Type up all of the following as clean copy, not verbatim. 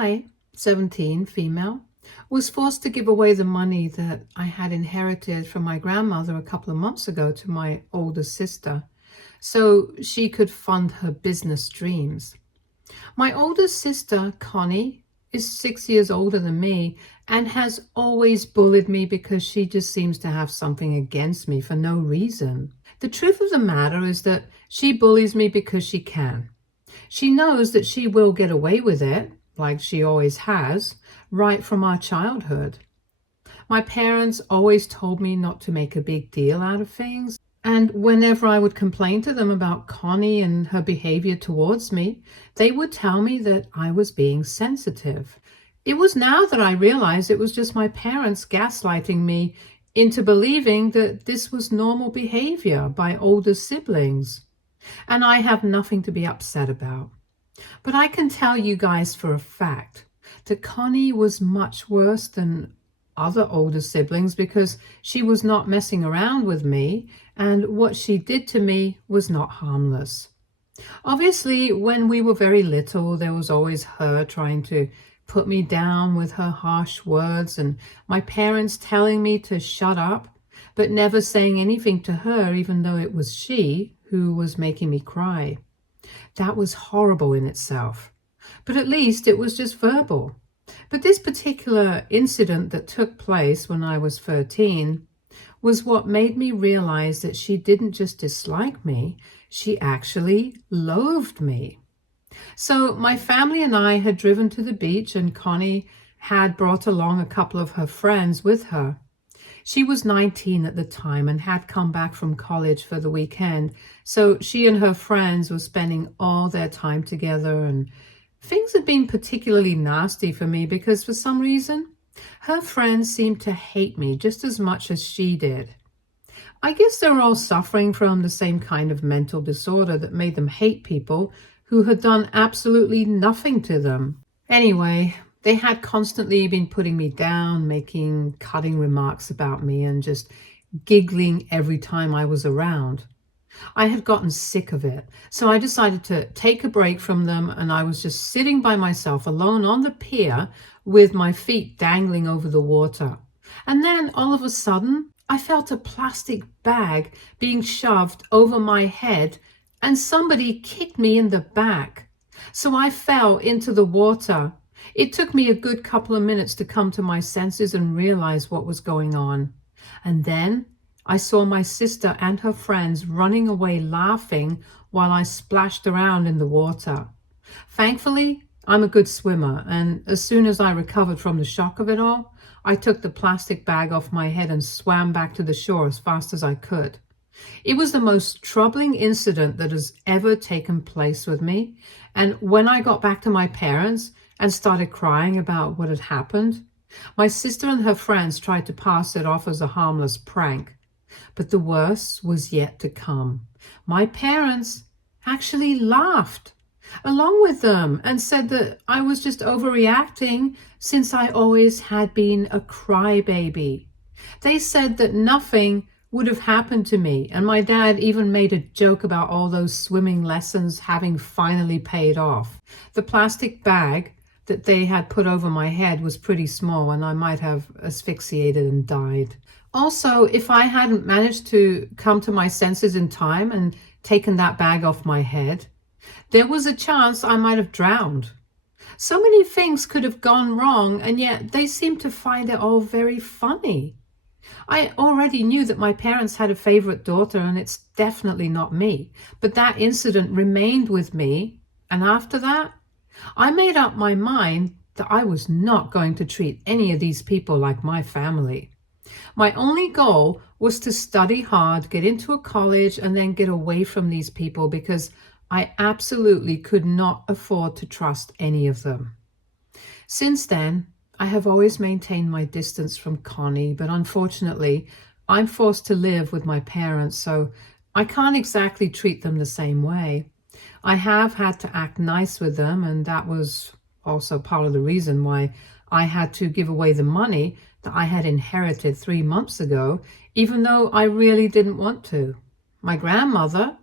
I, 17, female, was forced to give away the money that I had inherited from my grandmother a couple of months ago to my older sister so she could fund her business dreams. My older sister, Connie, is 6 years older than me and has always bullied me because she just seems to have something against me for no reason. The truth of the matter is that she bullies me because she can. She knows that she will get away with it, like she always has, right from our childhood. My parents always told me not to make a big deal out of things, and whenever I would complain to them about Connie and her behavior towards me, they would tell me that I was being sensitive. It was now that I realized it was just my parents gaslighting me into believing that this was normal behavior by older siblings, and I have nothing to be upset about. But I can tell you guys for a fact that Connie was much worse than other older siblings because she was not messing around with me, and what she did to me was not harmless. Obviously, when we were very little, there was always her trying to put me down with her harsh words and my parents telling me to shut up, but never saying anything to her, even though it was she who was making me cry. That was horrible in itself, but at least it was just verbal. But this particular incident that took place when I was 13 was what made me realize that she didn't just dislike me, she actually loathed me. So my family and I had driven to the beach, and Connie had brought along a couple of her friends with her. She was 19 at the time and had come back from college for the weekend, so she and her friends were spending all their time together, and things had been particularly nasty for me because for some reason, her friends seemed to hate me just as much as she did. I guess they were all suffering from the same kind of mental disorder that made them hate people who had done absolutely nothing to them. Anyway, they had constantly been putting me down, making cutting remarks about me, and just giggling every time I was around. I had gotten sick of it, so I decided to take a break from them, and I was just sitting by myself alone on the pier with my feet dangling over the water. And then all of a sudden, I felt a plastic bag being shoved over my head, and somebody kicked me in the back. So I fell into the water. It took me a good couple of minutes to come to my senses and realize what was going on. And then I saw my sister and her friends running away laughing while I splashed around in the water. Thankfully, I'm a good swimmer, and as soon as I recovered from the shock of it all, I took the plastic bag off my head and swam back to the shore as fast as I could. It was the most troubling incident that has ever taken place with me, and when I got back to my parents and started crying about what had happened, my sister and her friends tried to pass it off as a harmless prank. But the worst was yet to come. My parents actually laughed along with them and said that I was just overreacting since I always had been a crybaby. They said that nothing would have happened to me, and my dad even made a joke about all those swimming lessons having finally paid off. The plastic bag that they had put over my head was pretty small, and I might have asphyxiated and died. Also, if I hadn't managed to come to my senses in time and taken that bag off my head, there was a chance I might have drowned. So many things could have gone wrong, and yet they seemed to find it all very funny. I already knew that my parents had a favorite daughter, and it's definitely not me. But that incident remained with me, and after that, I made up my mind that I was not going to treat any of these people like my family. My only goal was to study hard, get into a college, and then get away from these people because I absolutely could not afford to trust any of them. Since then, I have always maintained my distance from Connie, but unfortunately, I'm forced to live with my parents, so I can't exactly treat them the same way. I have had to act nice with them, and that was also part of the reason why I had to give away the money that I had inherited 3 months ago, even though I really didn't want to. My grandmother,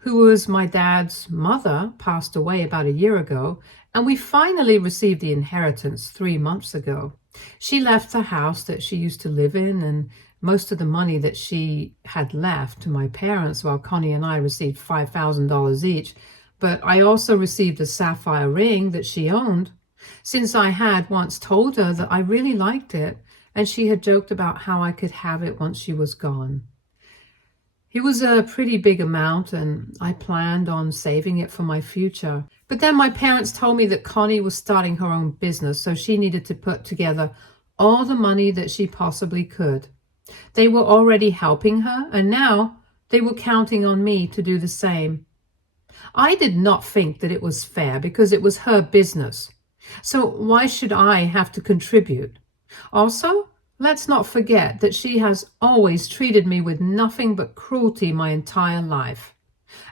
who was my dad's mother, passed away about a year ago, And we finally received the inheritance 3 months ago. She left the house that she used to live in and most of the money that she had left to my parents, while Connie and I received $5,000 each. But I also received a sapphire ring that she owned, since I had once told her that I really liked it, and she had joked about how I could have it once she was gone. It was a pretty big amount, and I planned on saving it for my future. But then my parents told me that Connie was starting her own business, so she needed to put together all the money that she possibly could. They were already helping her, and now they were counting on me to do the same. I did not think that it was fair because it was her business. So why should I have to contribute? Also, let's not forget that she has always treated me with nothing but cruelty my entire life.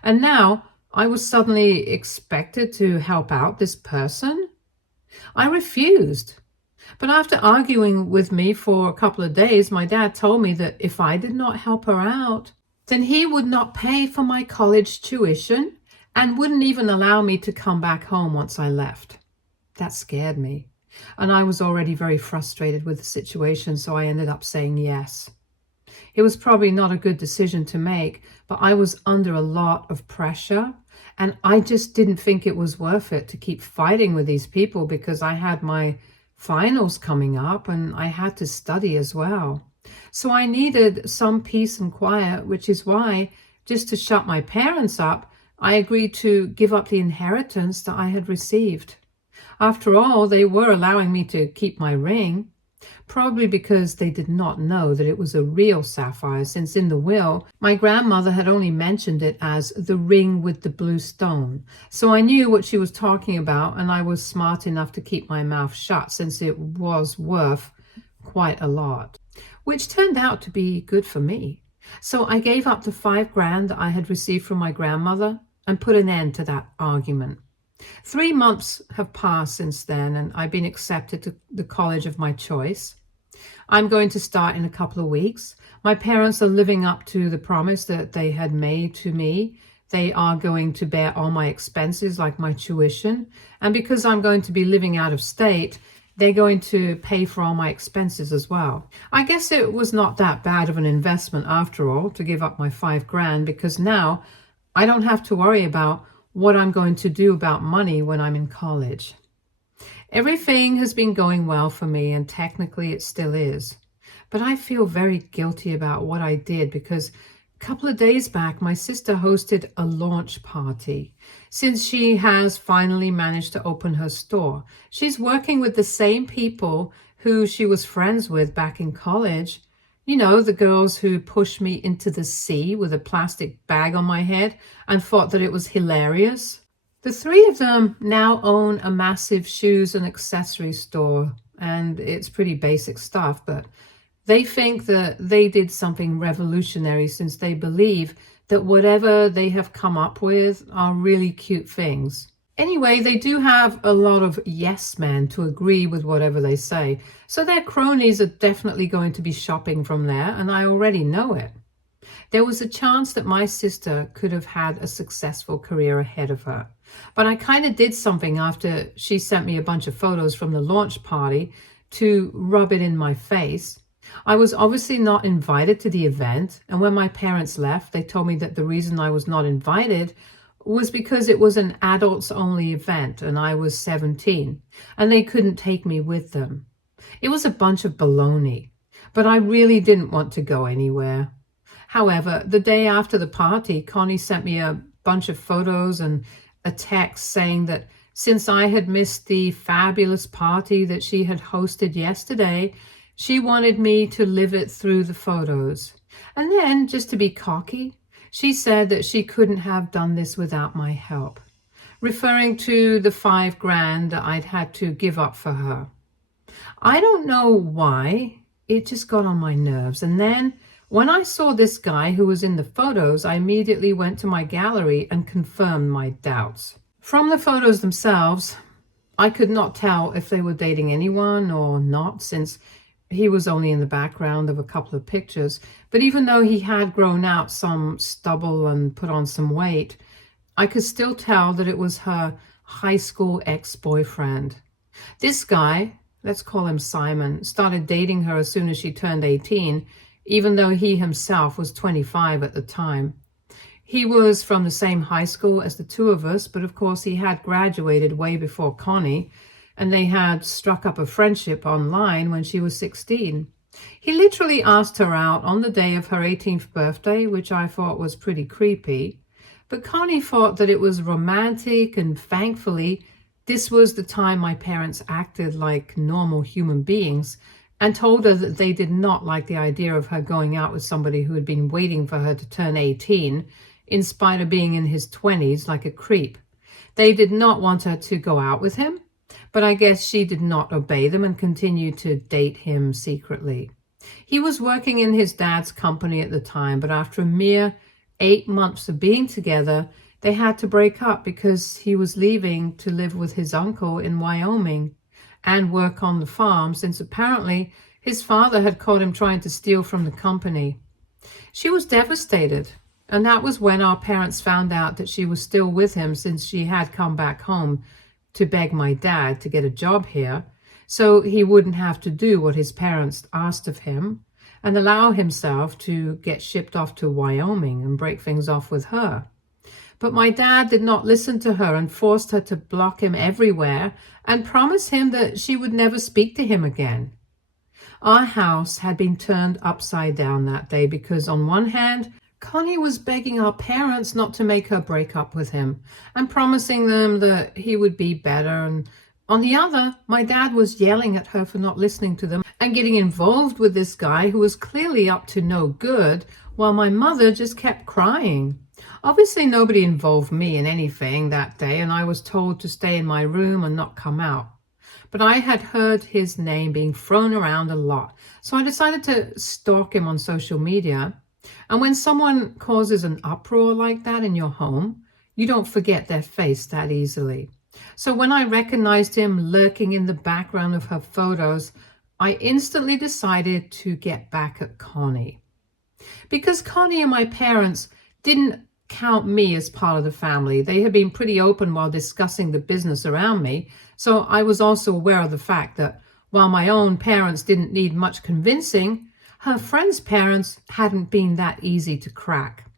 And now I was suddenly expected to help out this person? I refused. But after arguing with me for a couple of days, my dad told me that if I did not help her out, then he would not pay for my college tuition and wouldn't even allow me to come back home once I left. That scared me, and I was already very frustrated with the situation, so I ended up saying yes. It was probably not a good decision to make, but I was under a lot of pressure, and I just didn't think it was worth it to keep fighting with these people because I had my finals coming up and I had to study as well. So I needed some peace and quiet, which is why, just to shut my parents up, I agreed to give up the inheritance that I had received. After all, they were allowing me to keep my ring, probably because they did not know that it was a real sapphire, since in the will, my grandmother had only mentioned it as the ring with the blue stone. So I knew what she was talking about, and I was smart enough to keep my mouth shut, since it was worth quite a lot, which turned out to be good for me. So I gave up the $5,000 that I had received from my grandmother and put an end to that argument. 3 months have passed since then, and I've been accepted to the college of my choice. I'm going to start in a couple of weeks. My parents are living up to the promise that they had made to me. They are going to bear all my expenses, like my tuition. And because I'm going to be living out of state, they're going to pay for all my expenses as well. I guess it was not that bad of an investment after all to give up my $5,000, because now I don't have to worry about what I'm going to do about money when I'm in college. Everything has been going well for me, and technically it still is. But I feel very guilty about what I did because a couple of days back, my sister hosted a launch party. Since she has finally managed to open her store, she's working with the same people who she was friends with back in college. You know, the girls who pushed me into the sea with a plastic bag on my head and thought that it was hilarious. The three of them now own a massive shoes and accessory store, and it's pretty basic stuff, but they think that they did something revolutionary, since they believe that whatever they have come up with are really cute things. Anyway, they do have a lot of yes men to agree with whatever they say, so their cronies are definitely going to be shopping from there, and I already know it. There was a chance that my sister could have had a successful career ahead of her, but I kind of did something after she sent me a bunch of photos from the launch party to rub it in my face. I was obviously not invited to the event, and when my parents left, they told me that the reason I was not invited was because it was an adults-only event and I was 17, and they couldn't take me with them. It was a bunch of baloney, but I really didn't want to go anywhere. However, the day after the party, Connie sent me a bunch of photos and a text saying that since I had missed the fabulous party that she had hosted yesterday, she wanted me to live it through the photos. And then, just to be cocky, she said that she couldn't have done this without my help, referring to the $5,000 that I'd had to give up for her. I don't know why, it just got on my nerves. And then when I saw this guy who was in the photos, I immediately went to my gallery and confirmed my doubts. From the photos themselves, I could not tell if they were dating anyone or not, since he was only in the background of a couple of pictures. But even though he had grown out some stubble and put on some weight, I could still tell that it was her high school ex-boyfriend. This guy, let's call him Simon, started dating her as soon as she turned 18, even though he himself was 25 at the time. He was from the same high school as the two of us, but of course he had graduated way before Connie, and they had struck up a friendship online when she was 16. He literally asked her out on the day of her 18th birthday, which I thought was pretty creepy. But Connie thought that it was romantic, and thankfully, this was the time my parents acted like normal human beings and told her that they did not like the idea of her going out with somebody who had been waiting for her to turn 18, in spite of being in his 20s like a creep. They did not want her to go out with him, but I guess she did not obey them and continued to date him secretly. He was working in his dad's company at the time, but after a mere 8 months of being together, they had to break up because he was leaving to live with his uncle in Wyoming and work on the farm, since apparently his father had caught him trying to steal from the company. She was devastated, and that was when our parents found out that she was still with him, since she had come back home to beg my dad to get a job here so he wouldn't have to do what his parents asked of him and allow himself to get shipped off to Wyoming and break things off with her. But my dad did not listen to her and forced her to block him everywhere and promise him that she would never speak to him again. Our house had been turned upside down that day because on one hand, Connie was begging our parents not to make her break up with him and promising them that he would be better, and on the other, my dad was yelling at her for not listening to them and getting involved with this guy who was clearly up to no good, while my mother just kept crying. Obviously, nobody involved me in anything that day, and I was told to stay in my room and not come out. But I had heard his name being thrown around a lot, so I decided to stalk him on social media. And when someone causes an uproar like that in your home, you don't forget their face that easily. So when I recognized him lurking in the background of her photos, I instantly decided to get back at Connie. Because Connie and my parents didn't count me as part of the family. They had been pretty open while discussing the business around me, so I was also aware of the fact that while my own parents didn't need much convincing, her friends' parents hadn't been that easy to crack.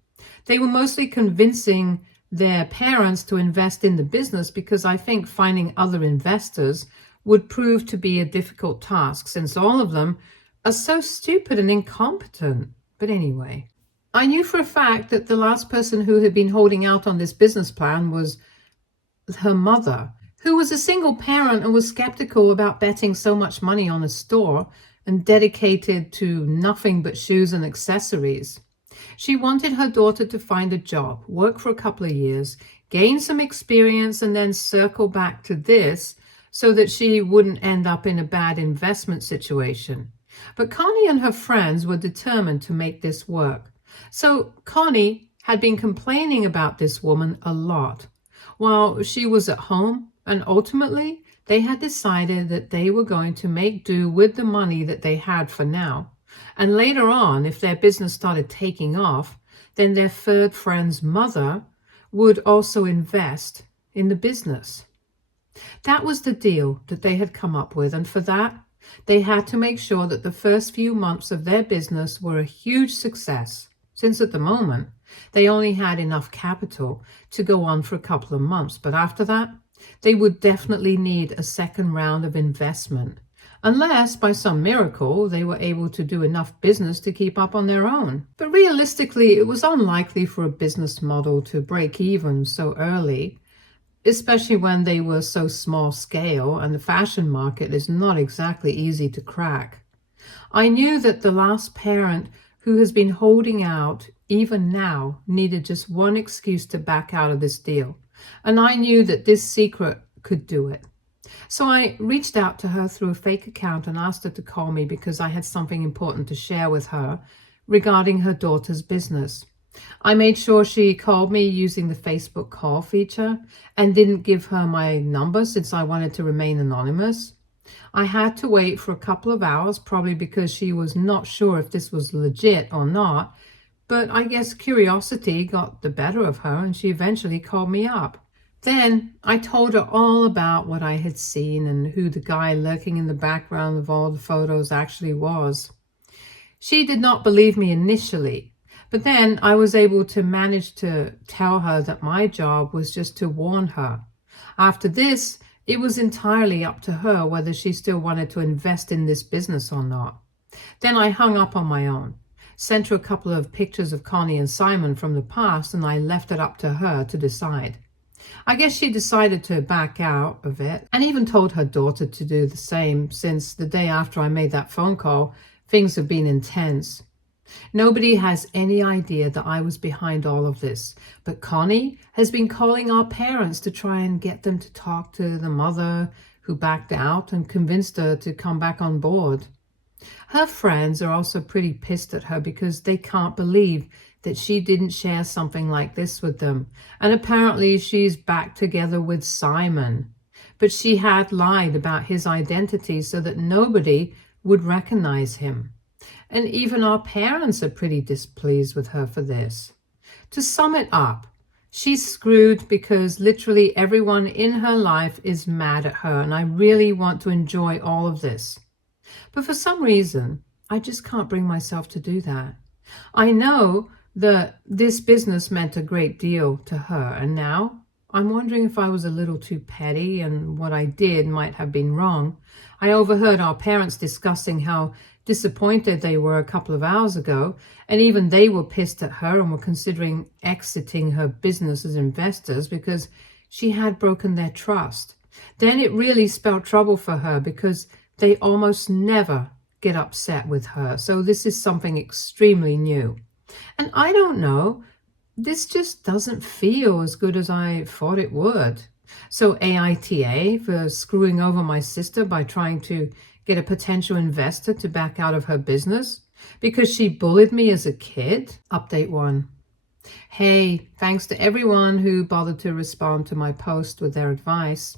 They were mostly convincing their parents to invest in the business because I think finding other investors would prove to be a difficult task, since all of them are so stupid and incompetent. But anyway, I knew for a fact that the last person who had been holding out on this business plan was her mother, who was a single parent and was skeptical about betting so much money on a store and dedicated to nothing but shoes and accessories. She wanted her daughter to find a job, work for a couple of years, gain some experience, and then circle back to this so that she wouldn't end up in a bad investment situation. But Connie and her friends were determined to make this work. So Connie had been complaining about this woman a lot while she was at home, and ultimately they had decided that they were going to make do with the money that they had for now. And later on, if their business started taking off, then their third friend's mother would also invest in the business. That was the deal that they had come up with, and for that, they had to make sure that the first few months of their business were a huge success, since at the moment, they only had enough capital to go on for a couple of months. But after that, they would definitely need a second round of investment, unless by some miracle they were able to do enough business to keep up on their own. But realistically, it was unlikely for a business model to break even so early, especially when they were so small scale and the fashion market is not exactly easy to crack. I knew that the last parent who has been holding out even now needed just one excuse to back out of this deal. And I knew that this secret could do it. So I reached out to her through a fake account and asked her to call me because I had something important to share with her regarding her daughter's business. I made sure she called me using the Facebook call feature and didn't give her my number since I wanted to remain anonymous. I had to wait for a couple of hours, probably because she was not sure if this was legit or not, but I guess curiosity got the better of her and she eventually called me up. Then I told her all about what I had seen and who the guy lurking in the background of all the photos actually was. She did not believe me initially, but then I was able to manage to tell her that my job was just to warn her. After this, it was entirely up to her whether she still wanted to invest in this business or not. Then I hung up on my own, sent her a couple of pictures of Connie and Simon from the past, and I left it up to her to decide. I guess she decided to back out of it and even told her daughter to do the same, since the day after I made that phone call, things have been intense. Nobody has any idea that I was behind all of this, but Connie has been calling our parents to try and get them to talk to the mother who backed out and convinced her to come back on board. Her friends are also pretty pissed at her because they can't believe that she didn't share something like this with them. And apparently she's back together with Simon. But she had lied about his identity so that nobody would recognize him. And even our parents are pretty displeased with her for this. To sum it up, she's screwed because literally everyone in her life is mad at her, and I really want to enjoy all of this. But for some reason, I just can't bring myself to do that. I know that this business meant a great deal to her, and now I'm wondering if I was a little too petty and what I did might have been wrong. I overheard our parents discussing how disappointed they were a couple of hours ago, and even they were pissed at her and were considering exiting her business as investors because she had broken their trust. Then it really spelled trouble for her because they almost never get upset with her. So this is something extremely new. And I don't know, this just doesn't feel as good as I thought it would. So AITA for screwing over my sister by trying to get a potential investor to back out of her business because she bullied me as a kid. Update 1. Hey, thanks to everyone who bothered to respond to my post with their advice.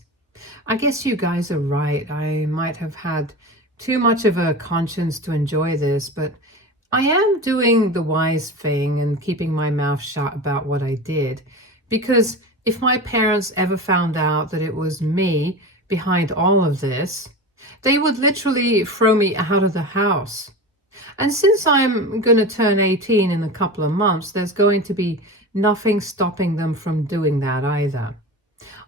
I guess you guys are right. I might have had too much of a conscience to enjoy this, but I am doing the wise thing and keeping my mouth shut about what I did, because if my parents ever found out that it was me behind all of this, they would literally throw me out of the house. And since I'm going to turn 18 in a couple of months, there's going to be nothing stopping them from doing that either.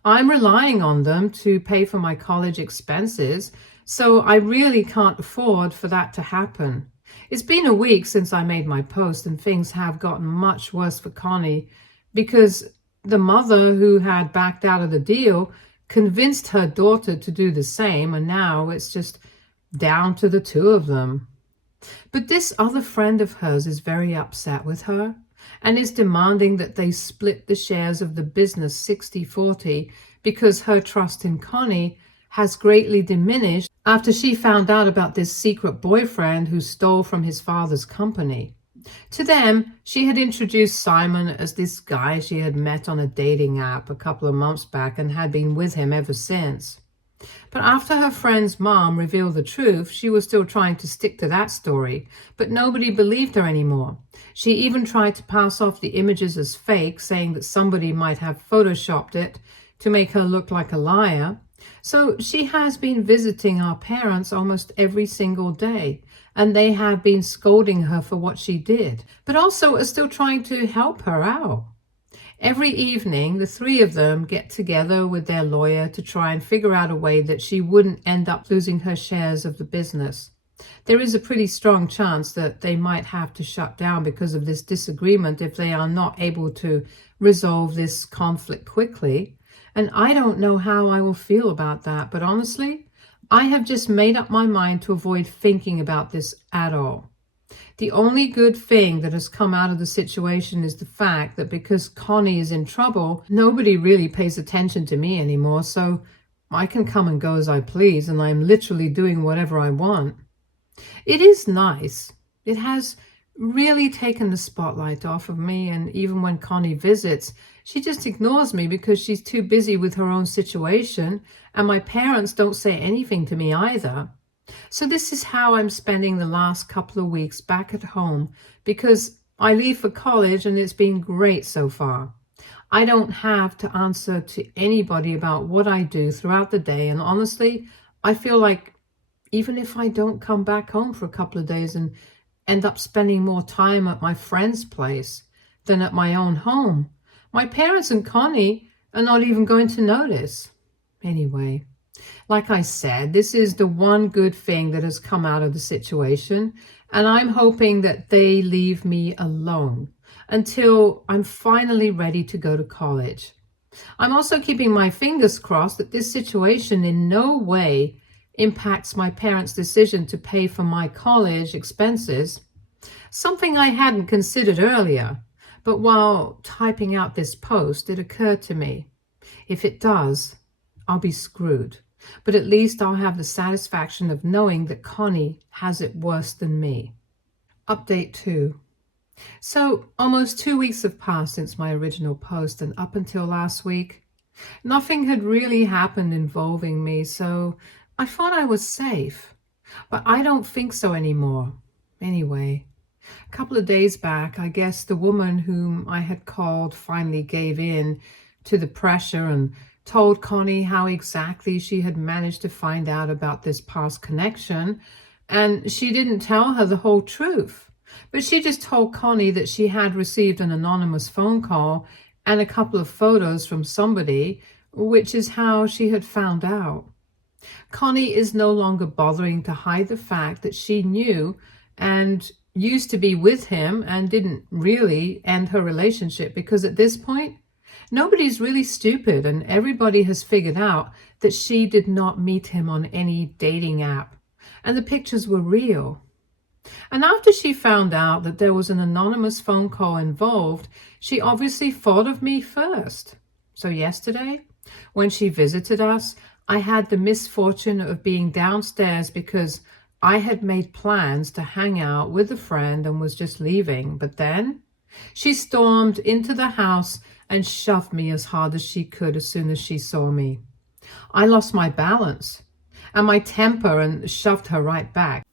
I'm relying on them to pay for my college expenses, so I really can't afford for that to happen. It's been a week since I made my post, and things have gotten much worse for Connie because the mother who had backed out of the deal convinced her daughter to do the same, and now it's just down to the two of them. But this other friend of hers is very upset with her and is demanding that they split the shares of the business 60-40 because her trust in Connie has greatly diminished after she found out about this secret boyfriend who stole from his father's company. To them, she had introduced Simon as this guy she had met on a dating app a couple of months back and had been with him ever since. But after her friend's mom revealed the truth, she was still trying to stick to that story, but nobody believed her anymore. She even tried to pass off the images as fake, saying that somebody might have photoshopped it to make her look like a liar. So she has been visiting our parents almost every single day, and they have been scolding her for what she did, but also are still trying to help her out. Every evening, the three of them get together with their lawyer to try and figure out a way that she wouldn't end up losing her shares of the business. There is a pretty strong chance that they might have to shut down because of this disagreement if they are not able to resolve this conflict quickly. And I don't know how I will feel about that, but honestly, I have just made up my mind to avoid thinking about this at all. The only good thing that has come out of the situation is the fact that because Connie is in trouble, nobody really pays attention to me anymore, so I can come and go as I please, and I'm literally doing whatever I want. It is nice. It has really taken the spotlight off of me, and even when Connie visits, she just ignores me because she's too busy with her own situation, and my parents don't say anything to me either. So this is how I'm spending the last couple of weeks back at home because I leave for college and it's been great so far. I don't have to answer to anybody about what I do throughout the day. And honestly, I feel like even if I don't come back home for a couple of days and end up spending more time at my friend's place than at my own home, my parents and Connie are not even going to notice. Anyway, like I said, this is the one good thing that has come out of the situation, and I'm hoping that they leave me alone until I'm finally ready to go to college. I'm also keeping my fingers crossed that this situation in no way impacts my parents' decision to pay for my college expenses, something I hadn't considered earlier. But while typing out this post, it occurred to me, if it does, I'll be screwed. But at least I'll have the satisfaction of knowing that Connie has it worse than me. Update 2. So almost 2 weeks have passed since my original post, and up until last week, nothing had really happened involving me, so I thought I was safe. But I don't think so anymore. Anyway, a couple of days back, I guess the woman whom I had called finally gave in to the pressure and told Connie how exactly she had managed to find out about this past connection, and she didn't tell her the whole truth. But she just told Connie that she had received an anonymous phone call and a couple of photos from somebody, which is how she had found out. Connie is no longer bothering to hide the fact that she knew and used to be with him and didn't really end her relationship, because at this point, nobody's really stupid and everybody has figured out that she did not meet him on any dating app and the pictures were real. And after she found out that there was an anonymous phone call involved, she obviously thought of me first. So yesterday, when she visited us, I had the misfortune of being downstairs because I had made plans to hang out with a friend and was just leaving. But then she stormed into the house and shoved me as hard as she could as soon as she saw me. I lost my balance and my temper and shoved her right back.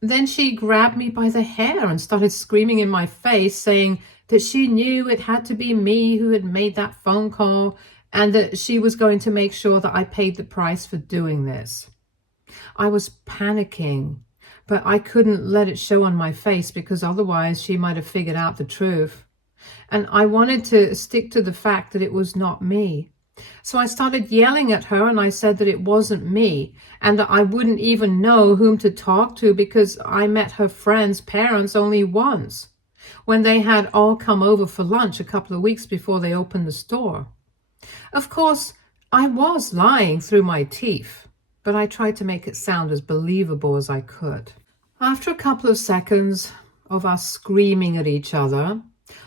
Then she grabbed me by the hair and started screaming in my face, saying that she knew it had to be me who had made that phone call and that she was going to make sure that I paid the price for doing this. I was panicking, but I couldn't let it show on my face because otherwise she might have figured out the truth. And I wanted to stick to the fact that it was not me. So I started yelling at her and I said that it wasn't me and that I wouldn't even know whom to talk to because I met her friend's parents only once, when they had all come over for lunch a couple of weeks before they opened the store. Of course, I was lying through my teeth, but I tried to make it sound as believable as I could. After a couple of seconds of us screaming at each other,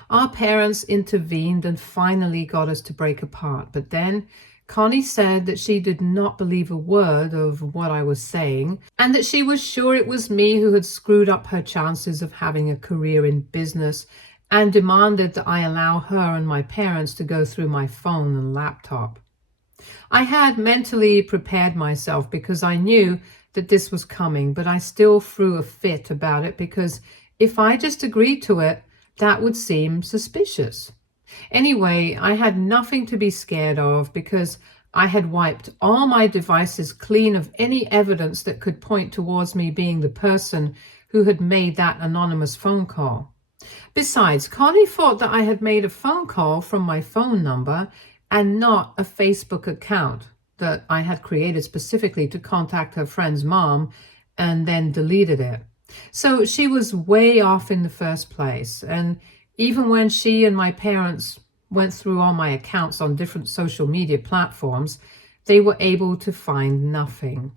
our parents intervened and finally got us to break apart. But then Connie said that she did not believe a word of what I was saying and that she was sure it was me who had screwed up her chances of having a career in business, and demanded that I allow her and my parents to go through my phone and laptop. I had mentally prepared myself because I knew that this was coming, but I still threw a fit about it because if I just agreed to it, that would seem suspicious. Anyway, I had nothing to be scared of because I had wiped all my devices clean of any evidence that could point towards me being the person who had made that anonymous phone call. Besides, Connie thought that I had made a phone call from my phone number and not a Facebook account that I had created specifically to contact her friend's mom and then deleted it. So she was way off in the first place. And even when she and my parents went through all my accounts on different social media platforms, they were able to find nothing.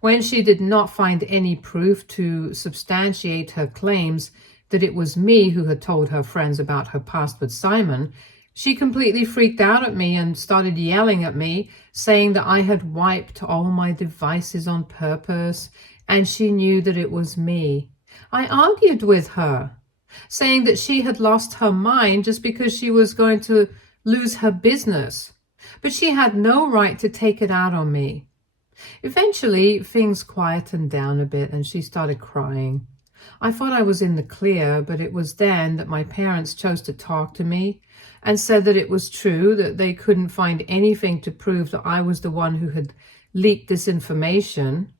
When she did not find any proof to substantiate her claims that it was me who had told her friends about her past with Simon, she completely freaked out at me and started yelling at me, saying that I had wiped all my devices on purpose and she knew that it was me. I argued with her, saying that she had lost her mind just because she was going to lose her business, but she had no right to take it out on me. Eventually, things quietened down a bit and she started crying. I thought I was in the clear, but it was then that my parents chose to talk to me and said that it was true, that they couldn't find anything to prove that I was the one who had leaked this information.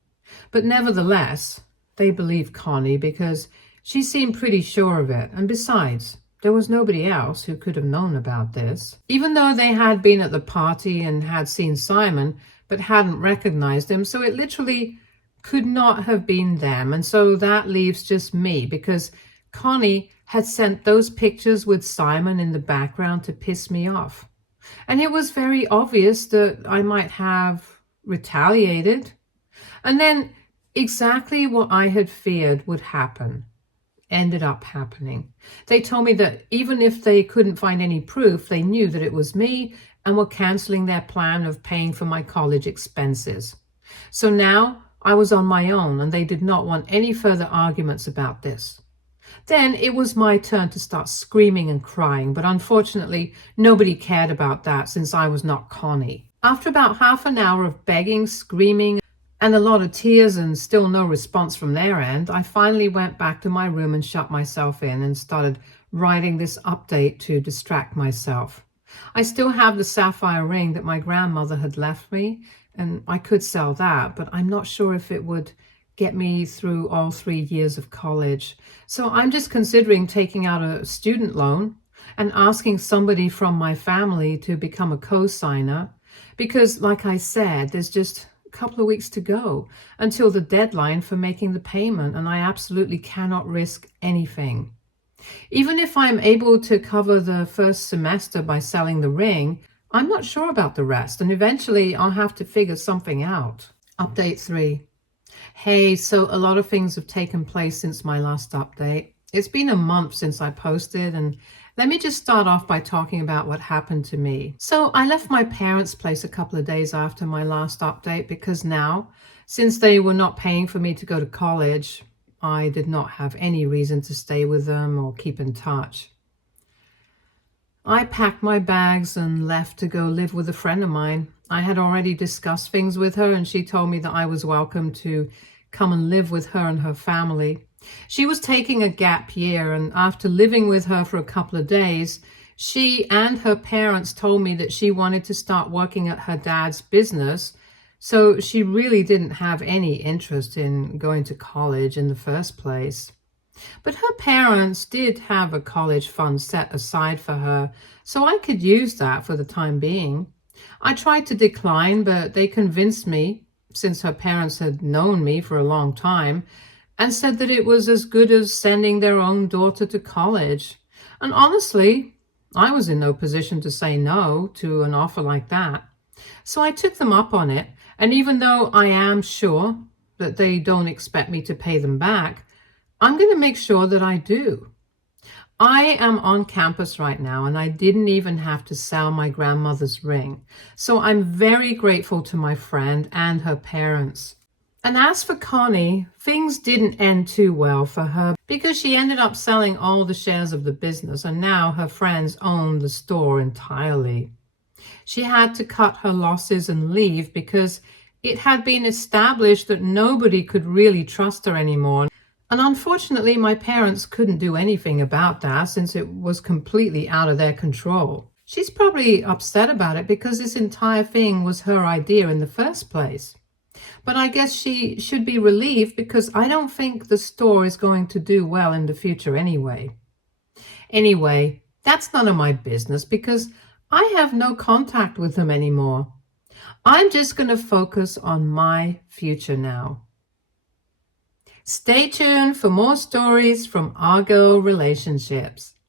But nevertheless, they believed Connie because she seemed pretty sure of it. And besides, there was nobody else who could have known about this. Even though they had been at the party and had seen Simon, but hadn't recognized him, so it literally could not have been them. And so that leaves just me, because Connie had sent those pictures with Simon in the background to piss me off. And it was very obvious that I might have retaliated. And then exactly what I had feared would happen ended up happening. They told me that even if they couldn't find any proof, they knew that it was me and were canceling their plan of paying for my college expenses. So now I was on my own, and they did not want any further arguments about this. Then it was my turn to start screaming and crying, but unfortunately nobody cared about that since I was not Connie. After about half an hour of begging, screaming, and a lot of tears and still no response from their end, I finally went back to my room and shut myself in and started writing this update to distract myself. I still have the sapphire ring that my grandmother had left me, and I could sell that, but I'm not sure if it would get me through all 3 years of college. So I'm just considering taking out a student loan and asking somebody from my family to become a co-signer, because like I said, there's just couple of weeks to go until the deadline for making the payment, and I absolutely cannot risk anything. Even if I'm able to cover the first semester by selling the ring, I'm not sure about the rest, and eventually I'll have to figure something out. Update 3. Hey, so a lot of things have taken place since my last update. It's been a month since I posted, and let me just start off by talking about what happened to me. So I left my parents' place a couple of days after my last update because now, since they were not paying for me to go to college, I did not have any reason to stay with them or keep in touch. I packed my bags and left to go live with a friend of mine. I had already discussed things with her, and she told me that I was welcome to come and live with her and her family. She was taking a gap year, and after living with her for a couple of days, she and her parents told me that she wanted to start working at her dad's business, so she really didn't have any interest in going to college in the first place. But her parents did have a college fund set aside for her, so I could use that for the time being. I tried to decline, but they convinced me, since her parents had known me for a long time, and said that it was as good as sending their own daughter to college. And honestly, I was in no position to say no to an offer like that. So I took them up on it, and even though I am sure that they don't expect me to pay them back, I'm going to make sure that I do. I am on campus right now, and I didn't even have to sell my grandmother's ring. So I'm very grateful to my friend and her parents. And as for Connie, things didn't end too well for her because she ended up selling all the shares of the business, and now her friends own the store entirely. She had to cut her losses and leave because it had been established that nobody could really trust her anymore. And unfortunately, my parents couldn't do anything about that since it was completely out of their control. She's probably upset about it because this entire thing was her idea in the first place. But I guess she should be relieved because I don't think the store is going to do well in the future anyway. Anyway, that's none of my business because I have no contact with them anymore. I'm just going to focus on my future now. Stay tuned for more stories from our girl relationships.